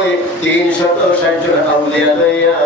ওই 360 জন আউলিয়া লইয়া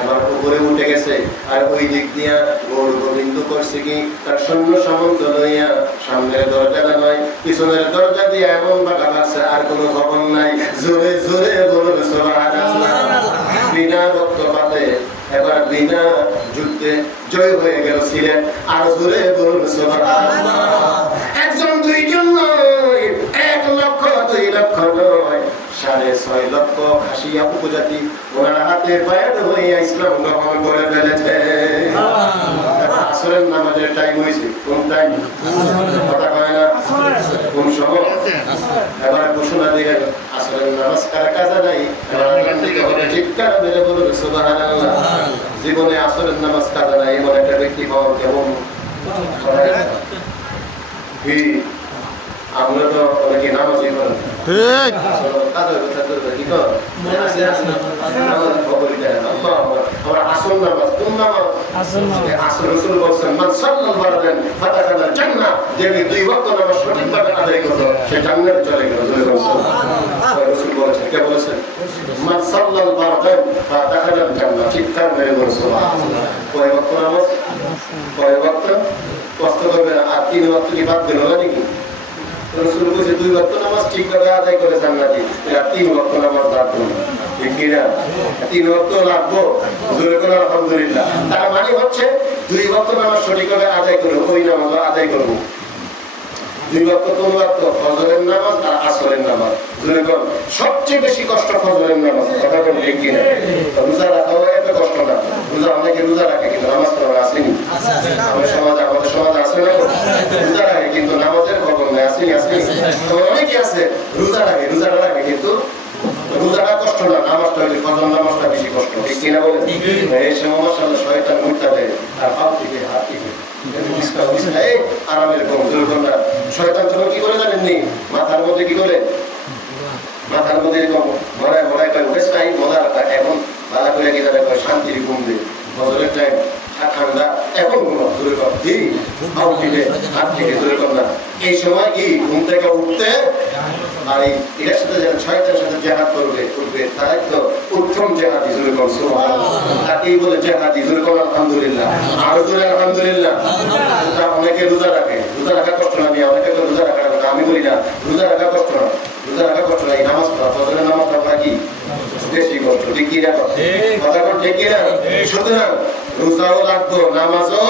আমার উপরে উঠে গেছে। আর ওই দিক দিয়া গৌর গোবিন্দ করছে কি তার সৈন্য সামন্ত লইয়া সামনের দরজাটা নয় পিছনের দরজা দিয়ে এমন বাঁকা বাড়ছে আর কোনো খবর নাই। জোরে জোরে বলুন সুবহানাল্লাহ। বিনা রক্তপাতে এবার বিনা যুদ্ধে জয় হয়ে গেল সিলেট। আর জোরে বলুন সুবহানাল্লাহ। একজন দুইজন নয়, 1 লক্ষ 2 লক্ষ নয়, 6.5 লক্ষ খাসিয়া উপজাতি ওনার হাতে পায়ের হইয়া ইসলাম গ্রহণ করে ফেলেছে। আসরের নামাজের টাইম হয়েছে। কোন টাইম? কথা কয় না কোন সময়? এবার ঘোষণা দিলেন আসরের নামাজ কার কাজে নাই। চিৎকার মেরে বলুন সুবহানাল্লাহ। জীবনে আসরের নামাজ কাজে নাই এমন একটা ব্যক্তি পাওয়া কেমন? আমরা তো অনেকে নামাজই করেন, কাজের কথা করবে কি কর নামাজ খবরই দেয় না। আমরা আসল নামাজ কোন নামাজ? আসল রাসূল বলেছেন মান সাল্লাল্লাহু আলাইহি ওয়া সাল্লাম ফাতাখালাল জান্নাহ, যে 2 ওয়াক্ত নামাজ সঠিকভাবে আদায় করলো সে জান্নাতে চলে গেল। রাসূল বলেছেন, কে বলেছেন? মান সাল্লাল্লাহু আলাইহি ওয়া সাল্লাম ফাতাখালাল জান্নাহ। চিৎকার মেরে বলুন সুবহানাল্লাহ। কয় ওয়াক্ত নামাজ? কয় ওয়াক্ত? কষ্ট করবে আর 3 ওয়াক্ত কি বাদ দিল নাকি? রাসূল বলেছে 2 ওয়াক্ত নামাজ ঠিকভাবে আদায় করে জান্নাতি, এরা 3 ওয়াক্ত নামাজ বাদ দিল। ঠিক কি না? 3 ওয়াক্ত লাগবো। জোরে করে আলহামদুলিল্লাহ। তার মানে হচ্ছে 2 ওয়াক্ত নামাজ সঠিকভাবে আদায় করব, ওই নামাজ আদায় করব। 2 ওয়াক্ত কোন ওয়াক্ত? ফজরের নামাজ আর আসরের নামাজ। জোরে করে সবচেয়ে বেশি কষ্ট ফজরের নামাজ। কথা বল ঠিক কি না? রোজা রাখাও এত কষ্ট না। রোজা অনেকে রোজা রাখে কিন্তু নামাজ পড়া আসেনি। আমাদের সমাজ আছে না? রোজা রাখে কিন্তু নামাজের খবর নেই। আসেনি? অনেকে আছে রোজা রাখে কিন্তু রোজাটা কষ্ট না, নামাজটা হইলে ফজর নামাজটা বেশি কষ্ট। ঠিক কিনা বলে? এই সময় মাশাআল্লাহ শয়তান মুক্তা দেয় আর হাত থেকে আরামের কমজোর। শয়তান তখন কি করে জানেননি? মাথার মধ্যে কি করে? মাথার মধ্যে এরকম ভরায় ভরায় করে উঠেছে নাই মজার। এখন বাধা করে কি তারা শান্তির ঘুম দেয় ফজরের টাইম ঠান্ডা। এখন ঘুমা জোরে কর হাত থেকে জোরে কর না। এই সময় কি ঘুম থেকে উঠতে আর এটার সাথে যারা শয়তানের সাথে জেহাদ উঠবে তারাই তো উত্তম জেহাদি। জোরে কর সুবহানাল্লাহ। তাকেই বলে জেহাদি। জোরে কর আলহামদুলিল্লাহ। আরো জোরে আলহামদুলিল্লাহ। অনেকে রোজা রাখে, রোজা রাখা কষ্ট না। অনেকে রোজা রাখা, আমি বলি না রোজা রাখা কষ্ট না। রোজা রাখা কষ্ট না, এই নামাজ পড়া ফজরের নামাজ পড়া কি বেশি কষ্ট। ঠিক কি না? কথা কর ঠিক কি না? সুতরাং রোজাও লাগতো, নামাজও।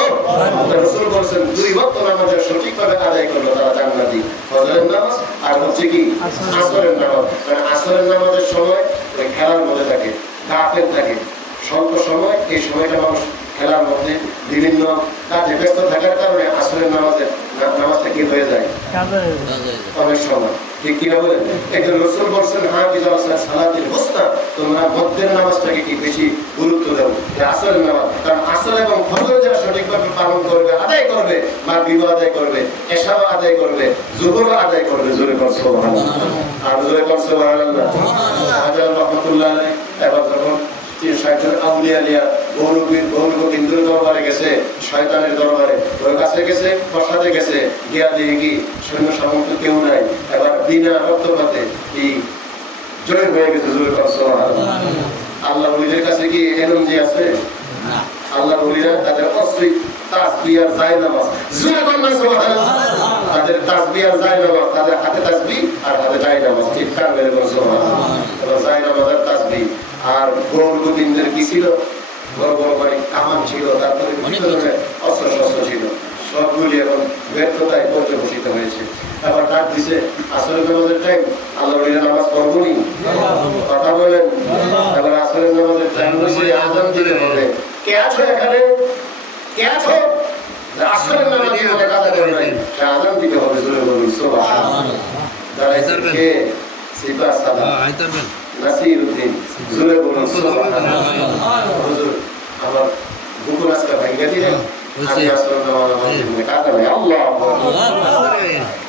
রাসূল বলেছেন 2 ওয়াক্ত নামাজের সঠিকভাবে আদায় করলো তারা জান্নাতি। ফজরের নামাজ আর হচ্ছে কি আসরের নামাজ। মানে আসরের নামাজের সময় খেলার মধ্যে থাকে, গাফেল থাকে স্বল্প সময়। এই সময়টা মানুষ খেলার মধ্যে বিভিন্ন কাজে ব্যস্ত থাকার কারণে আসরের নামাজটা কি হয়ে যায় অনেক সময়। ঠিক কিনা বলেন? একজন রাসূল বলেছেন হাফিজু আলা সালাতিল হুসনা, তোমরা মধ্যের নামাজটাকে কি বেশি গুরুত্ব দাও আসরের নামাজ। কারণ আসর এবং ফজর যারা সঠিকভাবে পালন করবে, আদায় করবে, মাগরিব আদায় করবে, এশা আদায় করবে, যোহর আদায় করবে। জোরে কর সুবহানাল্লাহ। আর জোরে কর সুবহানাল্লাহ। হাজার রহমাতুল্লাহ আলাইহি এবার যখন 360 আউলিয়া লিয়া গৌর গোবিন্দর দরবারে গেছে, শয়তানের দরবারে ওর কাছে গেছে, প্রসাদে গেছে, গিয়া দিয়ে কি সৈন্য সামন্ত কেউ নাই। এবার বিনা রক্তপাতে এই জয় হয়ে গেছে। জোরে কর সুবহানাল্লাহ। আল্লাহর ওলিদের কাছে কি এনর্জি আছে? আল্লাহর ওলিরা তাদের অস্ত্র তাসবিহ আর জায়নামাজ। জোরে কর সুবহানাল্লাহ। তাদের তাসবিহ আর জায়নামাজ, তাদের হাতে তাসবিহ আর হাতে জায়নামাজ। চিৎকার মেরে বল সুবহানাল্লাহ। জায়নামাজ আর তাসবিহ। আর গৌর গোবিন্দের কি ছিল? বড় বড় বাড়ি কামান ছিল, তারপরে অস্ত্র শস্ত্র ছিল। সবগুলি এখন ব্যর্থতায় পর্যবসিত হয়েছে। আবার ডাক দিছে আসরের নামাজের টাইম, আল্লাহ নামাজ পড়বো নি? কথা বলেন। এবার আসরের নামাজের টাইম হয়েছে, আযান দিতে হবে। কে আছো এখানে? কে আছো? আসরের নামাজ দিতে কাজা করে নাই, আযান দিতে হবে। জোরে বলুন সুবহানাল্লাহ। দাঁড়াইছেন কে? সিপা সাদা নাসিরউদ্দিন। জোরে বলুন সুবহানাল্লাহ। হুজুর আমার বুকুর আজকে ভাঙিয়ে দিলেন। আমি আসরের নামাজ দিতে কাজা নাই। আল্লাহু আকবার।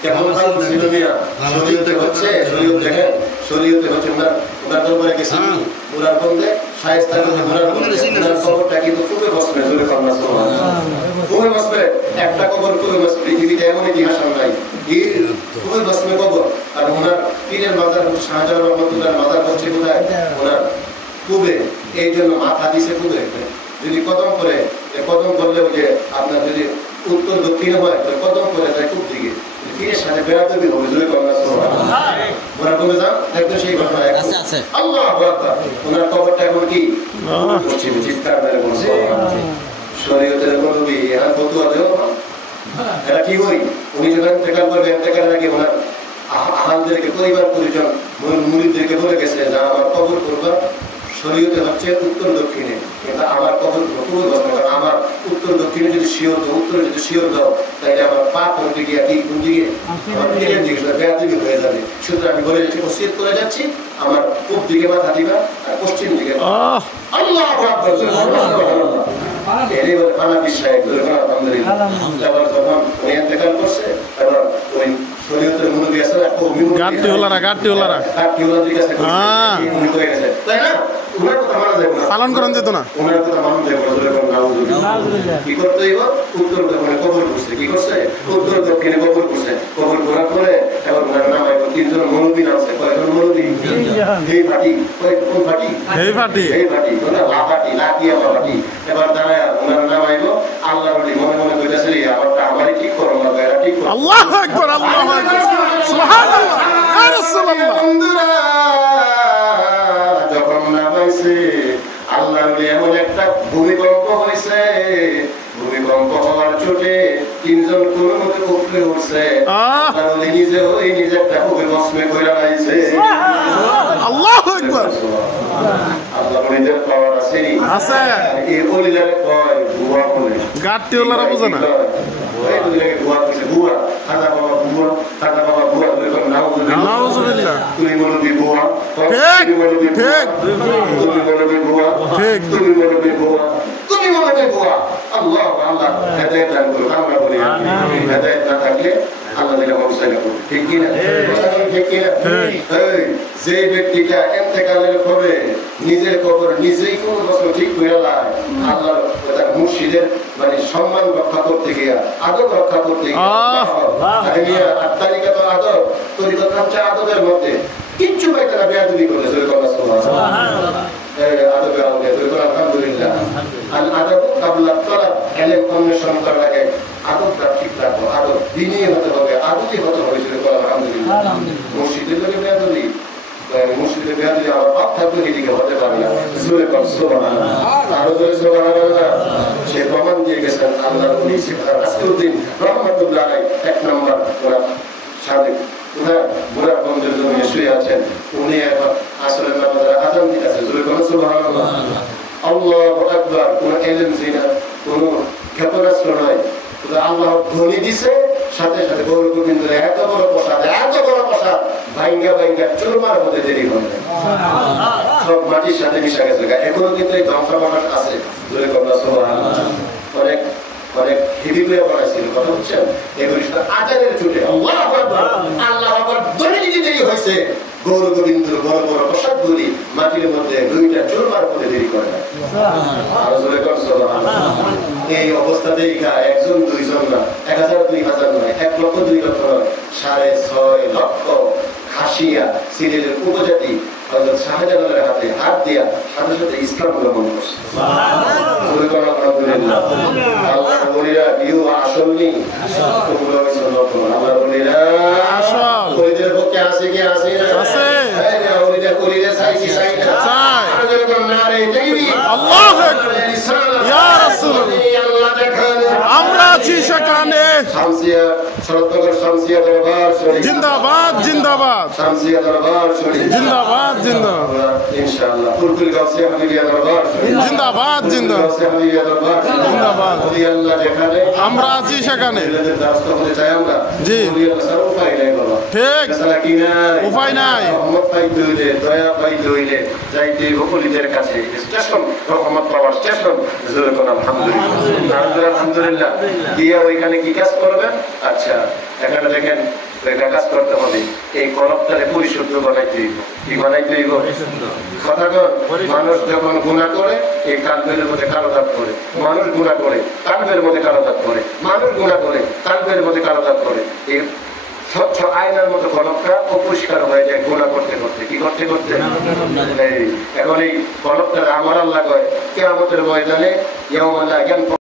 কেমন ভালো ছিল মিয়া? শরীয়তে হচ্ছে, শরীয়ত দেখেন, শরীয়তে হচ্ছে ওনার দরবারে গেছি, ওনার বলতে শায়েস্তা করে ওনার কবরটা কিন্তু খুবই বসবে। জোরে কর সুবহানাল্লাহ। খুবই বসবে। একটা কবর খুবই বসবে। পৃথিবীতে এমন ইতিহাস নাই খুবই বসবে কবর। আর ওনার পীরের মাজার শাহজালাল রহমাতুল্লাহর মাজার হচ্ছে কোথায়? পূবে, এই জন্য মাথা দিছে পূবে। যদি কদম করে, কদম করলে ওই যে আপনার যদি উত্তর দক্ষিণে হয় তাহলে কদম করে যায় পূব দিকে, ফিরের সাথে বেড়াতে হবে জোরে কন্যা ওরা কমে যান একদম সেই ঘটনা আল্লাহ আকবার। ওনার কবরটা এখন কি চিৎকার মেরে বলছে শরীয়তের নবী এরা ফতুয়া দেও না, এরা কি করি উনি যখন ইন্তেকাল করবে ইন্তেকালের আগে ওনার আহালদেরকে পরিবার পরিজন মুরিদদেরকে বলে গেছে যে আমার কবর করবা শরীয়তে হচ্ছে উত্তর দক্ষিণে, কিন্তু আমার কবর পূর্ব দক্ষিণে, কারণ আমার উত্তর দক্ষিণে যদি শিওর দাও, উত্তরে যদি শিওর দাও তাহলে আমার পা কোন দিকে কি কোন দিকে আমার ফিরের দিকে বেয়াদিকে হয়ে যাবে। সুতরাং আমি বলে যাচ্ছি ওসিয়ত করে যাচ্ছি আমার পূব দিকে মাথা দিবা আর পশ্চিম দিকে আল্লাহ আকবার। এরই বলে ফানাফি সাহেব আলহামদুলিল্লাহ। এবার যখন উনি ইন্তেকাল করছে এবার ওই শরীয়তের মুরব্বি আছে না গাট্টিওয়ালারা গাট্টিওয়ালাদের কাছে উনি কয়ে গেছে তাই না, ওনার কথা মানা যাবে না, পালন করেন যেত না, ওনার কথা মানা যাবে না। কি করতে হইব উত্তর দক্ষিণে কবর করছে, কি করছে উত্তর দক্ষিণে কবর করছে, কবর করার পরে এবার ওনার নাম আইব তিনজন মুরব্বি নামছে, কয়জন মুরব্বি এই ফাটি কোন ফাটি এই ফাটি ওনা লা ফাটি লাকিয়া ফাটি। এবার দাঁড়ায় ওনার নাম আইব আল্লাহর ওলি মনে মনে কইতাছে আমারটা আমারই ঠিক করো না এরা ঠিক করো। আল্লাহু আকবার আল্লাহু আকবার সুবহানাল্লাহ ইয়া রাসূলুল্লাহ। বন্ধুরা যখন নামাইছে আল্লাহর ওলি এমন একটা ভূমিকম্প হইছে, ভূমিকম্প হওয়ার চোটে তিনজন কোন মতে উপরে উঠছে, আল্লাহর ওলি নিজে ওই নিজেরটা ভূমিকম্পে কইরা লাইছে। আল্লাহু আকবার। আল্লাহর ওলিদের পাওয়ার আছে আছে, এই ওলিদের কয় বুয়া বলে গাট্টিওয়ালারা বুঝে না, এই ওলিদের বুয়া কইছে বুয়া খাজা বাবা বুয়া খাজা বাবা বুয়া বলে নাউজুবিল্লাহ। তুমি বলবি বুয়া ঠিক ঠিক, তুমি বলবি বুয়া ঠিক, তুমি বলবি বুয়া তুমি বলবি বুয়া। আল্লাহ আল্লাহ হেদায়েত দান করুন, আমরা বলি আমিন। হেদায়েত না থাকলে আল্লাহ যেটা ব্যবস্থা করুন, ঠিক কি না ঠিক কি না। এই যে ব্যক্তিটা ইন্তেকালের পরে নিজের কবর নিজেই কোন বছর ঠিক করে লায় আল্লাহর তার মুর্শিদের মানে সম্মান রক্ষা করতে গিয়া আদব রক্ষা করতে গিয়া আত্মারিকা তো আদব তরিকত হচ্ছে আদবের মধ্যে কিচ্ছু পাইতে না বেয়াদবি করে জোরে কথা সুবহানাল্লাহ। আদবে আদবে জোরে কথা আলহামদুলিল্লাহ। আল আদব কাবলা তলাব ইলম অন্বেষণ করার আগে আদবটা ঠিক রাখো, আদব দ্বীনি হতে হবে, আদবই হতে হবে জোরে কথা আলহামদুলিল্লাহ। মুর্শিদের লোকে বেয়াদবি মুর্শিদের বেয়াদবি আমার পাপ থাকলে এদিকে হতে পারে না জোরে কথা সুবহানাল্লাহ। আরো জোরে সুবহানাল্লাহ। সে প্রমাণ দিয়ে গেছেন আল্লাহর ওলি রাসূলউদ্দিন রহমাতুল্লাহ আলাইহি এক নম্বর ওরা সাদিক বুড়া বন্ধের জন্য শুয়ে আছেন, উনি এখন আসরের নামাজের আযান দিতেছে জোরে বলো সুবহানাল্লাহ। আল্লাহু আকবার। কোন ইলম জিনা কোন ক্ষেপণাস্ত্র নয়, শুধু আল্লাহ ধ্বনি দিছে সাথে সাথে গৌর গোবিন্দের এত বড় প্রসাদ ভাঙ্গা ভাঙ্গা চুরমার হতে দেরি হয় না, সব মাটির সাথে মিশা গেছে। এখনো কিন্তু এই ধ্বংসাবশেষ আছে জোরে বলো সুবহানাল্লাহ। অনেক অনেক হেভি করে বানাইছিল কথা হচ্ছে এগুলি আজানের ছুটে আল্লাহু আকবার আল্লাহু আকবার ধ্বনি দিতে দেরি হয়েছে, গৌর গোবিন্দর বড় বড় প্রসাদ গুলি মাটির মধ্যে দুইটা চুরমার হতে দেরি করে না। আরো জোরে বলো সুবহানাল্লাহ। এই অবস্থাতেই একজন দুইজন না 1000 2000 নয় 1 লক্ষ 2 লক্ষ নয় 6.5 লক্ষ খাসিয়া সিলেটের উপজাতি হযরত শাহজালালের হাতে হাত দিয়া সাথে সাথে ইসলাম গ্রহণ করছে। আলহামদুলিল্লাহ। আল্লাহর ওলিরা ইউ আসলনি তোমরা হইছো আল্লাহর ওলিরা আসল, ওলিদের পক্ষে আছে কি আছে না আছে, এই যে ওলিদের ওলিরা চাইছি চাই না চাই, আর যখন নারে তাকবীর আল্লাহু আকবার ইয়া রাসূলুল্লাহ আল্লাহ দেখান আমরা আছি সেখানে। শামসিয়া শরৎনগর শামসিয়া দরবার শরীফ জিন্দাবাদ জিন্দাবাদ, শামসিয়া দরবার শরীফ জিন্দাবাদ জিন্দাবাদ ইনশাআল্লাহ। কুলকুল গাউসিয়া হামিদিয়া দরবার শরীফ জিন্দাবাদ জিন্দাবাদ, হামিদিয়া দরবার জিন্দাবাদ। ওলি আল্লাহ যেখানে আমরা আছি সেখানে এদের দাস্ত হতে চাই আমরা জি। ওলি আল্লাহ সারা উপায় নাই বাবা ঠিক আসলে কি নাই উপায় নাই, রহমত পাইতে হইলে দয়া পাইতে হইলে যাইতে ওলিদের কাছে স্টেশন রহমত পাওয়ার স্টেশন জোরে কোন আলহামদুলিল্লাহ আলহামদুলিল্লাহ দিয়া ওইখানে কি কাজ করবেন। আচ্ছা এখানে দেখেন একটা কাজ করতে হবে, এই কলবটারে পরিশুদ্ধ বানাইতে হইব। কি বানাইতে হইব কথা কর। মানুষ যখন গুনাহ করে এই কালবের মধ্যে কালো দাগ করে, মানুষ গুনাহ করে কালবের মধ্যে কালো দাগ করে, মানুষ গুনাহ করে কালবের মধ্যে কালো দাগ করে। এই স্বচ্ছ আয়নার মতো কলবটা অপরিষ্কার হয়ে যায় গুনাহ করতে করতে। কি করতে করতে? এখন এই কলবটা আমার আল্লাহ কয় কিয়ামতের ময়দানে ইয়াউমা লা ইয়ানফা